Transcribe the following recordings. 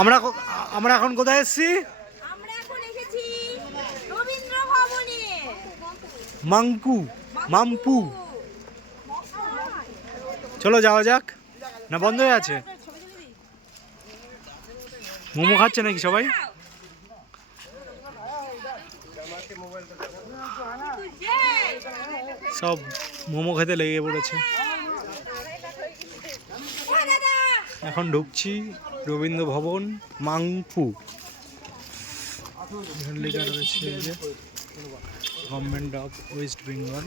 আমরা আমরা এখন কোথায় এসেছি? আমরা এখন এসেছি রবীন্দ্র ভবনে। মাম্পু। চলো যাওয়া যাক। না বন্ধ হয়ে আছে? মোমো খাচ্ছে নাকি সবাই? সব মোমো খেতে লেগে পড়েছে। এখন ঢুকছি রবীন্দ্র ভবন মাম্পু। এখানে লেখা রয়েছে যে গভর্নমেন্ট অফ ওয়েস্ট বেঙ্গল,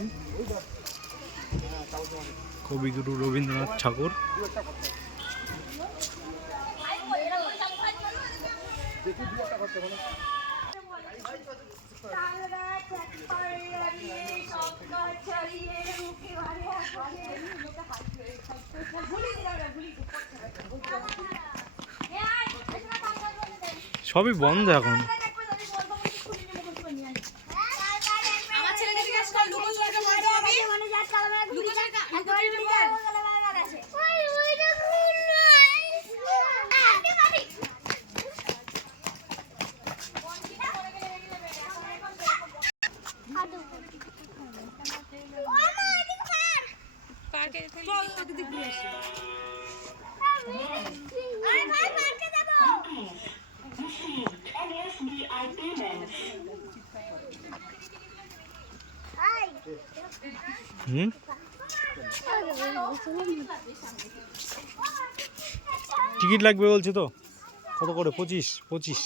কবিগুরু রবীন্দ্রনাথ ঠাকুর। সবই বন্ধ এখন। টিকিট লাগবে বলছে তো? কত করে? 25।